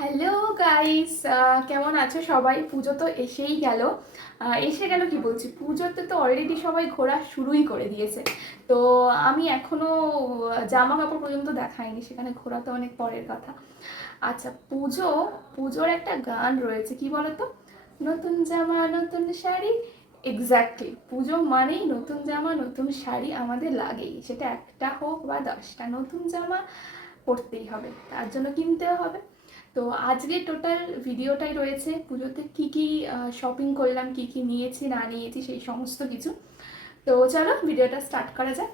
Hello guys, কেমন আছো সবাই? পুজো তো এসেই গেল। এসে গেল কি বলছি, পুজোতে তো অলরেডি সবাই ঘোরা শুরুই করে দিয়েছে। তো আমি এখনো জামা কাপড় পর্যন্ত দেখাইনি, সেখানে ঘোরা তো অনেক পরের কথা। আচ্ছা, পুজোর একটা গান রয়েছে, কি বলতো? নতুন জামা নতুন শাড়ি। এক্স্যাক্টলি, পুজো মানেই নতুন জামা নতুন শাড়ি আমাদের লাগেই, সেটা একটা হোক বা 10টা, নতুন জামা পরতেই হবে, তার জন্য কিনতেও হবে। তো আজকে টোটাল ভিডিওটাই রয়েছে পুজোতে কি কি শপিং করলাম, কি কি নিয়েছি না নিয়েছি, সেই সমস্ত কিছু। তো চলো ভিডিওটা স্টার্ট করা যাক।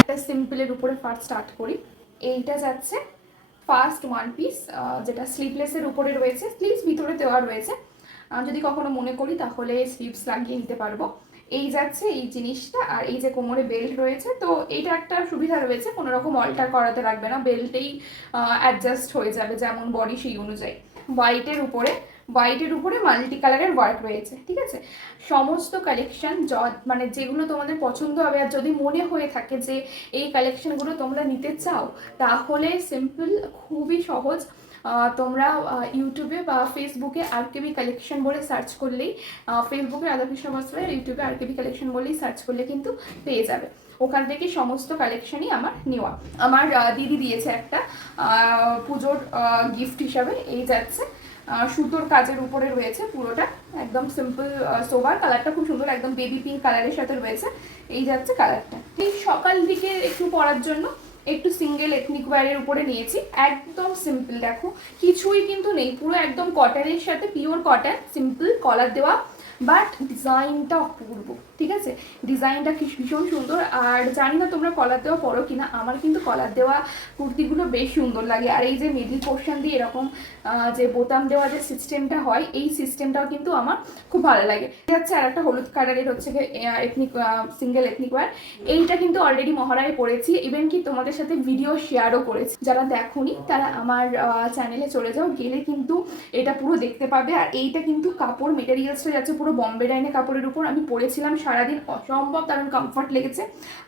একটা সিম্পলের উপরে ফার্স্ট স্টার্ট করি। এইটা যাচ্ছে ফার্স্ট ওয়ান পিস, যেটা স্লিভলেসের উপরে রয়েছে, স্লিভস ভিতরে দেওয়া রয়েছে। যদি কখনো মনে করি তাহলে স্লিভস লাগিয়ে নিতে পারবো। এই যাচ্ছে এই জিনিসটা, আর এই যে কোমরে বেল্ট রয়েছে, তো এইটা একটা সুবিধা রয়েছে, কোনো রকম অল্টার করাতে লাগবে না, বেল্টেই অ্যাডজাস্ট হয়ে যাবে যেমন বডি সেই অনুযায়ী। হোয়াইটের উপরে মাল্টি কালারের ওয়ার্ক রয়েছে, ঠিক আছে। সমস্ত কালেকশন মানে যেগুলো তোমাদের পছন্দ হবে, আর যদি মনে হয়ে থাকে যে এই কালেকশনগুলো তোমরা নিতে চাও, তাহলে সিম্পল, খুবই সহজ, তোমরা ইউটিউবে বা ফেসবুকে আরকেবি কালেকশন বলে সার্চ করলেই, ফেসবুকে রাধাকৃষ্ণ বস্ত্রালয়, ইউটিউবে আরকেবি কালেকশন বলেই সার্চ করলে কিন্তু পেয়ে যাবে। ওখান থেকে সমস্ত কালেকশনই আমার নেওয়া। আমার দিদি দিয়েছে একটা পুজোর গিফট হিসাবে। এই যাচ্ছে সুতোর কাজের উপরে রয়েছে পুরোটা, একদম সিম্পল সোভার, কালারটা খুব সুন্দর, একদম বেবি পিঙ্ক কালারের সাথে রয়েছে। এই যাচ্ছে কালারটা। এই সকাল দিকে একটু পরার জন্য একটু সিঙ্গেল এথনিক ওয়্যারের উপরে নিয়েছি, একদম সিম্পল, দেখো কিছুই কিন্তু নেই, পুরো একদম কটনের সাথে, পিওর কটন, সিম্পল কলার দেওয়া, বাট ডিজাইনটা অপূর্ব, ঠিক আছে। ডিজাইনটা ভীষণ সুন্দর। আর জানি না তোমরা কলার দেওয়া পরো কিনা, আমার কিন্তু কলার দেওয়া কুর্তিগুলো বেশ সুন্দর লাগে। আর এই যে মিডিল পোর্শন দিয়ে এরকম যে বোতাম দেওয়া যে সিস্টেমটা হয়, এই সিস্টেমটাও কিন্তু আমার খুব ভালো লাগে। যাচ্ছে আর একটা হলুদ কালারের হচ্ছে এথনিক সিঙ্গেল এথনিক ওয়্যার। এইটা কিন্তু অলরেডি মহড়ায় পড়েছি, ইভেন কি তোমাদের সাথে ভিডিও শেয়ারও করেছি। যারা দেখোনি তারা আমার চ্যানেলে চলে যাও, গেলে কিন্তু এটা পুরো দেখতে পাবে। আর এইটা কিন্তু কাপড় মেটেরিয়ালসটা যাচ্ছে পুরো বম্বে ডাইনে কাপড়ের উপর। আমি পরেছিলাম সারাদিন, অসম্ভব দারুণ কমফর্ট লেগেছে।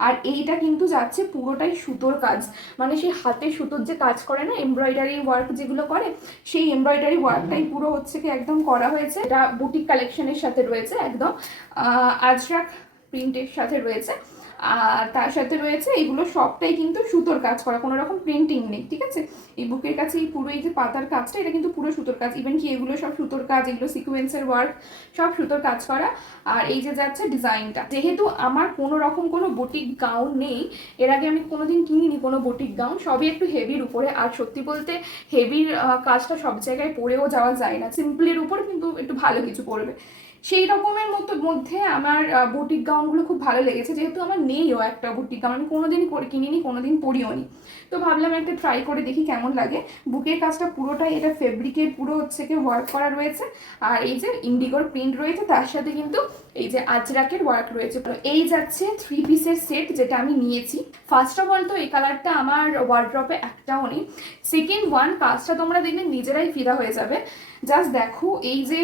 আর এইটা কিন্তু যাচ্ছে পুরোটাই সুতোর কাজ, মানে সেই হাতে সুতোর যে কাজ করে না, এমব্রয়ডারি ওয়ার্ক যেগুলো করে, সেই এমব্রয়ডারি ওয়ার্কটাই পুরো হচ্ছে কি একদম করা হয়েছে। এটা বুটিক কালেকশনের সাথে রয়েছে, একদম আজরাক প্রিন্টের সাথে রয়েছে। আর তার সাথে রয়েছে এগুলো সবটাই কিন্তু সুতোর কাজ করা, কোনো রকম প্রিন্টিং নেই, ঠিক আছে। এই বুকের কাছে এই পুরো এই যে পাতার কাজটা, এটা কিন্তু পুরো সুতোর কাজ, ইভেন কি এগুলো সব সুতোর কাজ, এগুলো সিকোয়েন্সের ওয়ার্ক, সব সুতোর কাজ করা। আর এই যে যাচ্ছে ডিজাইনটা, যেহেতু আমার কোনো রকম কোনো বুটিক গাউন নেই, এর আগে আমি কোনোদিন কিনিনি কোনো বুটিক গাউন, সবই একটু হেভির উপরে। আর সত্যি বলতে হেভির কাজটা সব জায়গায় পরেও যাওয়া যায় না, সিম্পলের উপর কিন্তু একটু ভালো কিছু পরবে, সেই রকমের মধ্যে আমার বুটিক গাউনগুলো খুব ভালো লেগেছে। যেহেতু আমার নেইও একটা বুটিক গাউন, আমি কোনোদিনই কিনিনি, কোনোদিন পরিও নি, তো ভাবলাম একটা ট্রাই করে দেখি কেমন লাগে। বুকের কাজটা পুরোটাই এটা ফেব্রিকের পুরো হচ্ছে কি ওয়ার্ক করা রয়েছে। আর এই যে ইন্ডিগোর প্রিন্ট রয়েছে, তার সাথে কিন্তু এই যে আজরাকের ওয়ার্ক রয়েছে। এই যাচ্ছে 3 পিসের সেট যেটা আমি নিয়েছি। ফার্স্ট অফ অল তো এই কালারটা আমার ওয়ার্ড্রপে একটাও নেই। সেকেন্ড ওয়ান, কাজটা তোমরা দেখবে নিজেরাই ফিদা হয়ে যাবে। জাস্ট দেখো, এই যে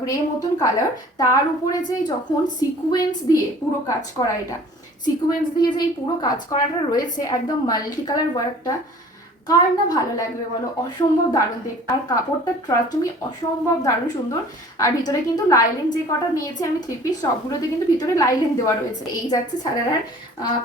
গ্রে মতন কালার, তার উপরে যে যখন সিকোয়েন্স দিয়ে পুরো কাজ করা, এটা সিকোয়েন্স দিয়ে যে পুরো কাজ করাটা রয়েছে, একদম মাল্টি কালার ওয়ার্কটা, কার না ভালো লাগবে বলো? অসম্ভব দারুণ দেখ। আর কাপড়টা ট্রাস্ট মি অসম্ভব দারুণ সুন্দর। আর ভিতরে কিন্তু লাইলেন, যে কটা নিয়েছি আমি 3 পিস, সবগুলোতে কিন্তু ভিতরে লাইলেন দেওয়া রয়েছে। এই যাচ্ছে সারারার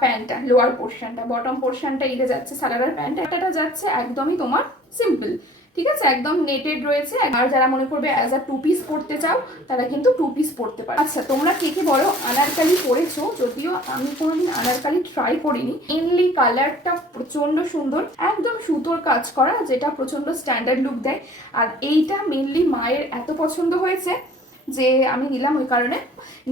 প্যান্টটা, লোয়ার পোর্শনটা, বটম পোর্শনটা এই যে যাচ্ছে সারারার প্যান্টটা। এটা যাচ্ছে একদমই তোমার সিম্পল, ঠিক আছে, একদম নেটেড রয়েছে। আর যারা মনে করবে অ্যাজ আ 2 পিস পরতে চাও, তারা কিন্তু 2 পিস পরতে পারে। আচ্ছা, তোমরা কে কে বলো আনারকালি পরেছো? যদিও আমি কোনোদিন আনারকালি ট্রাই করিনি। মেনলি কালারটা প্রচন্ড সুন্দর, একদম সুতোর কাজ করা, যেটা প্রচন্ড স্ট্যান্ডার্ড লুক দেয়। আর এইটা মেনলি মায়ের এত পছন্দ হয়েছে যে আমি নিলাম, ওই কারণে।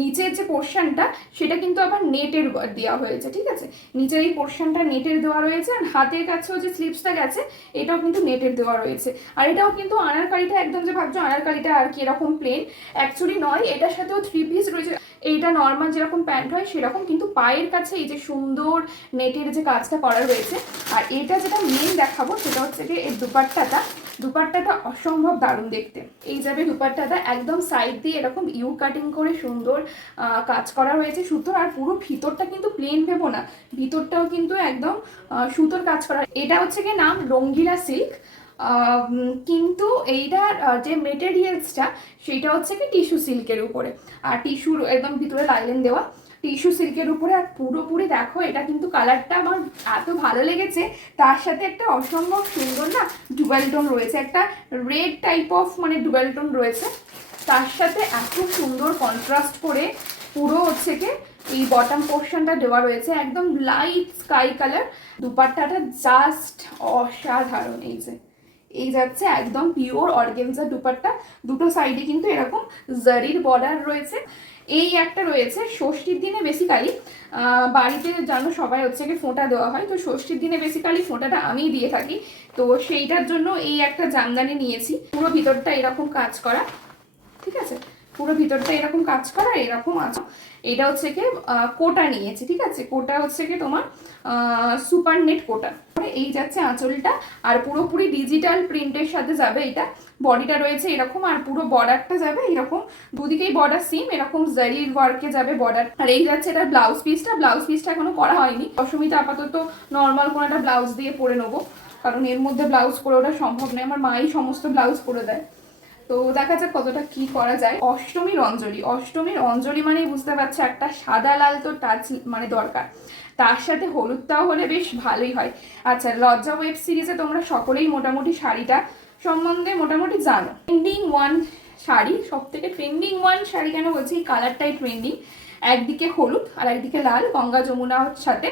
নিচের যে পোর্শনটা, সেটা কিন্তু আবার নেটের দেওয়া হয়েছে, ঠিক আছে। নিচের এই পোর্শনটা নেটের দেওয়া রয়েছে। আর হাতের কাছেও যে স্লিপসটা গেছে, এটাও কিন্তু নেটের দেওয়া রয়েছে। আর এটাও কিন্তু আনারকালিটা একদম, যে ভাবছো আনারকালিটা আর কি এরকম প্লেন, অ্যাকচুয়ালি নয়, এটার সাথেও 3 পিস রয়েছে। এইটা নর্মাল যেরকম প্যান্ট হয় সেরকম, কিন্তু পায়ের কাছে এই যে সুন্দর নেটের যে কাজটা করা রয়েছে। আর এটা যেটা মেন দেখাবো সেটা হচ্ছে কি এই দুপাট্টাটা অসম্ভব দারুণ দেখতে। এই যাবে দুপাট্টাটা একদম সাইড দিয়ে এরকম ইউ কাটিং করে সুন্দর কাজ করা হয়েছে সুতোর। আর পুরো ভিতরটা কিন্তু প্লেন ভেবো না, ভিতরটাও কিন্তু একদম সুতোর কাজ করা। এটা হচ্ছে কি নাম রঙ্গিলা সিল্ক, কিন্তু এইটার যে মেটেরিয়ালসটা সেটা হচ্ছে কি টিস্যু সিল্কের উপরে, আর টিস্যুর একদম ভিতরে লাইলেন দেওয়া টিস্যু সিল্কের উপরে। আর পুরোপুরি দেখো এটা কিন্তু কালারটা আমার এত ভালো লেগেছে, তার সাথে একটা অসম্ভব সুন্দর না ডুয়াল টোন রয়েছে, একটা রেড টাইপ অফ মানে ডুয়াল টোন রয়েছে, তার সাথে এত সুন্দর কন্ট্রাস্ট করে পুরো হচ্ছে কি এই বটম পোর্শনটা দেওয়া রয়েছে একদম লাইট স্কাই কালার। দুপাট্টাটা জাস্ট অসাধারণ। এই যাচ্ছে একদম পিওর অর্গানজা দুপাট্টা, দুটো সাইডে কিন্তু এরকম জারির বর্ডার রয়েছে। এই একটা রয়েছে ষষ্ঠীর দিনে বেসিক্যালি বাড়িতে জানো সবাই হচ্ছে কি ফোঁটা দেওয়া হয়, তো ষষ্ঠীর দিনে বেসিক্যালি ফোঁটাটা আমিই দিয়ে থাকি, তো সেইটার জন্য এই একটা জামদানি নিয়েছি। পুরো ভিতরটা এরকম কাজ করা, ঠিক আছে, পুরো ভিতরটা এরকম কাজ করা এরকম আছে। এটা হচ্ছে কি কোটা নিয়েছি, ঠিক আছে, কোটা হচ্ছে কি তোমার সুপার নেট কোটা। এই যাচ্ছে আঁচলটা, আর পুরোপুরি ডিজিটাল প্রিন্টের সাথে যাবে এটা। বডিটা রয়েছে এরকম, আর পুরো বর্ডারটা যাবে এরকম, দুদিকেই বর্ডার সেম এরকম জারির ওয়ার্কে যাবে বর্ডার। আর এই যাচ্ছে এটা ব্লাউজ পিসটা এখনো করা হয়নি, অসুবিধা আপাতত নর্মাল কোনো একটা ব্লাউজ দিয়ে পরে নেবো, কারণ এর মধ্যে ব্লাউজ করে ওটা সম্ভব নয়, আমার মাই সমস্ত ব্লাউজ করে দেয়। তো দেখা যাক কতটা কি করা যায়। অষ্টমীর অঞ্জলি মানেই বুঝতে পারছে একটা সাদা লাল তো টাচ মানে দরকার, তার সাথে হলুদটাও হলে বেশ ভালোই হয়। আচ্ছা, লজ্জা ওয়েব সিরিজে তোমরা সকলেই মোটামুটি শাড়িটা সম্বন্ধে মোটামুটি জানো। ট্রেন্ডিং ওয়ান শাড়ি, সব থেকে ট্রেন্ডিং ওয়ান শাড়ি কেন বলছি, এই কালারটাই ট্রেন্ডিং, একদিকে হলুদ আর একদিকে লাল গঙ্গা যমুনার সাথে।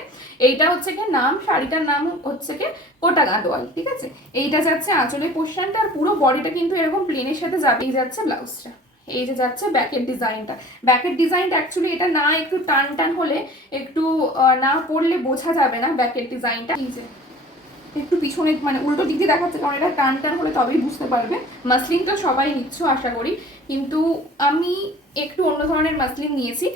এইটা হচ্ছে কি নাম, শাড়িটার নাম হচ্ছে কি কোটা গাদোয়াল, ঠিক আছে। এইটা যাচ্ছে আঁচলের পোর্শনটা, আর পুরো বডিটা কিন্তু এরকম প্লেনের সাথে যাবে। এই যাচ্ছে ব্লাউজটা, এই যে যাচ্ছে ব্যাকের ডিজাইনটা। অ্যাকচুয়ালি এটা না একটু টান হলে একটু না পরলে বোঝা যাবে না ব্যাকের ডিজাইনটা। এই যে একটু পিছনে মানে উল্টো দিক দিয়ে দেখাচ্ছে, কারণ এটা টান হলে তবেই বুঝতে পারবে। মাসলিন তো সবাই নিচ্ছ আশা করি, কিন্তু আমি একটু অন্য ধরনের মাসলিন নিয়েছি।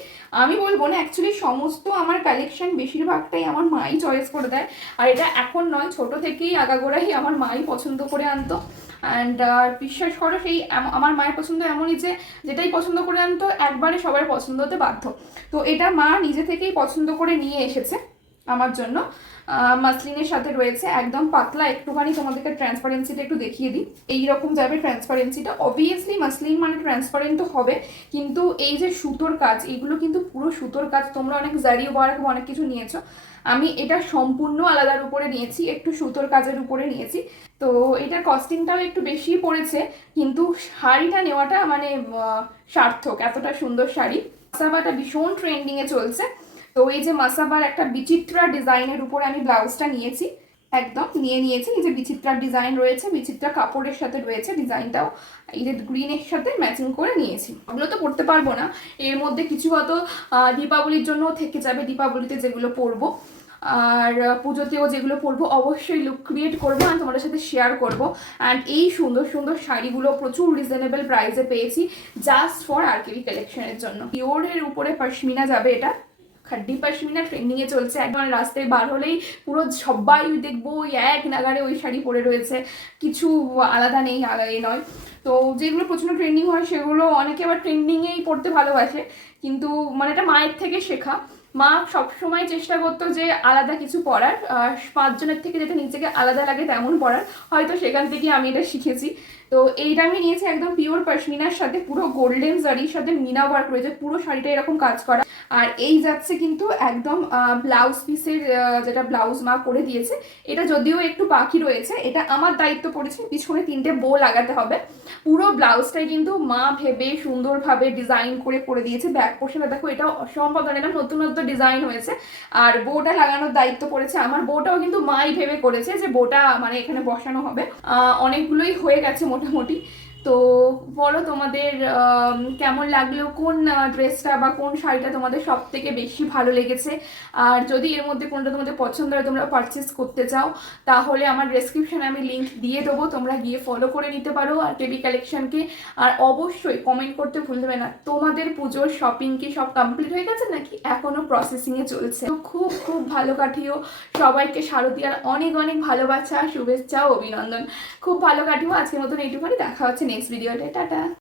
আমি বলবো না, অ্যাকচুয়ালি সমস্ত আমার কালেকশন বেশিরভাগটাই আমার মাই চয়েস করে দেয়, আর এটা এখন নয়, ছোট থেকেই আগাগোড়াই আমার মাই পছন্দ করে আনতো। অ্যান্ড বিশ্বাস করো সেই আমার মায়ের পছন্দ এমনই যে যেটাই পছন্দ করে আনতো একবারে সবার পছন্দ হতে বাধ্য। তো এটা মা নিজে থেকেই পছন্দ করে নিয়ে এসেছে আমার জন্য। মাসলিনের সাথে রয়েছে একদম পাতলা, একটুখানি তোমাদেরকে ট্রান্সপারেন্সিটা একটু দেখিয়ে দিই। এইরকম যাবে ট্রান্সপারেন্সিটা, অবভিয়াসলি মাসলিন মানে ট্রান্সপারেন্ট তো হবে, কিন্তু এই যে সুতোর কাজ, এগুলো কিন্তু পুরো সুতোর কাজ। তোমরা অনেক জারি ওয়ার্ক অনেক কিছু নিয়েছো, আমি এটা সম্পূর্ণ আলাদার উপরে নিয়েছি, একটু সুতোর কাজের উপরে নিয়েছি। তো এটার কস্টিংটাও একটু বেশি পড়েছে, কিন্তু শাড়িটা নেওয়াটা মানে সার্থক, এতটা সুন্দর শাড়ি। মাসাবাটা ভীষণ ট্রেন্ডিংয়ে চলছে, তো এই যে মাসাবার একটা বিচিত্রা ডিজাইনের উপরে আমি ব্লাউজটা নিয়েছি, একদম নিয়েছি। এই যে বিচিত্রা ডিজাইন রয়েছে, বিচিত্রা কাপড়ের সাথে রয়েছে ডিজাইনটাও, এই যে গ্রিনের সাথে ম্যাচিং করে নিয়েছি। ওগুলো তো পরতে পারবো না, এর মধ্যে কিছু হয়তো দীপাবলির জন্য থেকে যাবে, দীপাবলিতে যেগুলো পরবো আর পুজোতেও যেগুলো পরবো অবশ্যই লুক ক্রিয়েট করবো আর তোমাদের সাথে শেয়ার করবো। অ্যান্ড এই সুন্দর সুন্দর শাড়িগুলো প্রচুর রিজনেবল প্রাইসে পেয়েছি জাস্ট ফর আরকেবি কালেকশনের জন্য। পিওরের উপরে পশমিনা যাবে, এটা খাড্ডি পশমিনা ট্রেন্ডিংয়ে চলছে একদম। রাস্তায় বার হলেই পুরো সবাই দেখবো ওই এক নাগারে ওই শাড়ি পরে রয়েছে, কিছু আলাদা নেই, আলাদা নয়। তো যেগুলো প্রচণ্ড ট্রেন্ডিং হয় সেগুলো অনেকে আবার ট্রেন্ডিংয়েই পড়তে ভালোবাসে, কিন্তু মানে এটা মায়ের থেকে শেখা। মা সবসময় চেষ্টা করতো যে আলাদা কিছু পরার, 5 জনের থেকে যেটা নিজেকে আলাদা লাগে তেমন পরার, হয়তো সেখান থেকে আমি এটা শিখেছি। তো এইটা আমি নিয়েছি একদম পিওর পশমিনার সাথে, পুরো গোল্ডেন জারির সাথে মিনা ওয়ার্ক রয়েছে, পুরো শাড়িটা এরকম কাজ করা। আর এই যাচ্ছে কিন্তু একদম ব্লাউজ পিসের, যেটা ব্লাউজ মা করে দিয়েছে। এটা যদিও একটু বাকি রয়েছে, এটা আমার দায়িত্ব পড়েছে, পিছনে 3টে বো লাগাতে হবে। পুরো ব্লাউজটাই কিন্তু মা ভেবে সুন্দরভাবে ডিজাইন করে দিয়েছে। ব্যাক পোর্শনে দেখো, এটা অসম্ভব, এটা নতুনত্ব ডিজাইন হয়েছে। আর বোটা লাগানোর দায়িত্ব পড়েছে আমার, বোটাও কিন্তু মাই ভেবে করেছে যে বোটা মানে এখানে বসানো হবে। অনেকগুলোই হয়ে গেছে মোটামুটি, তো বলো তোমাদের কেমন লাগলো, কোন ড্রেসটা বা কোন শাড়িটা তোমাদের সব থেকে বেশি ভালো লেগেছে। আর যদি এর মধ্যে কোনটা তোমাদের পছন্দ হয়, তোমরা পারচেস করতে চাও, তাহলে আমার ডেসক্রিপশনে আমি লিংক দিয়ে দেবো, তোমরা গিয়ে ফলো করে নিতে পারো আর কেবি কালেকশনকে। আর অবশ্যই কমেন্ট করতে ভুলবে না, তোমাদের পুজোর শপিং কি সব কমপ্লিট হয়ে গেছে নাকি এখনো প্রসেসিংয়ে চলছে। তো খুব খুব ভালো কাটিও, সবাইকে শারদীয়ার অনেক অনেক ভালোবাসা, শুভেচ্ছা ও অভিনন্দন। খুব ভালো কাটিও। আজকের মতন এইটুখানি, দেখা হচ্ছে নেক্সট ভিডিওতে। টাটা।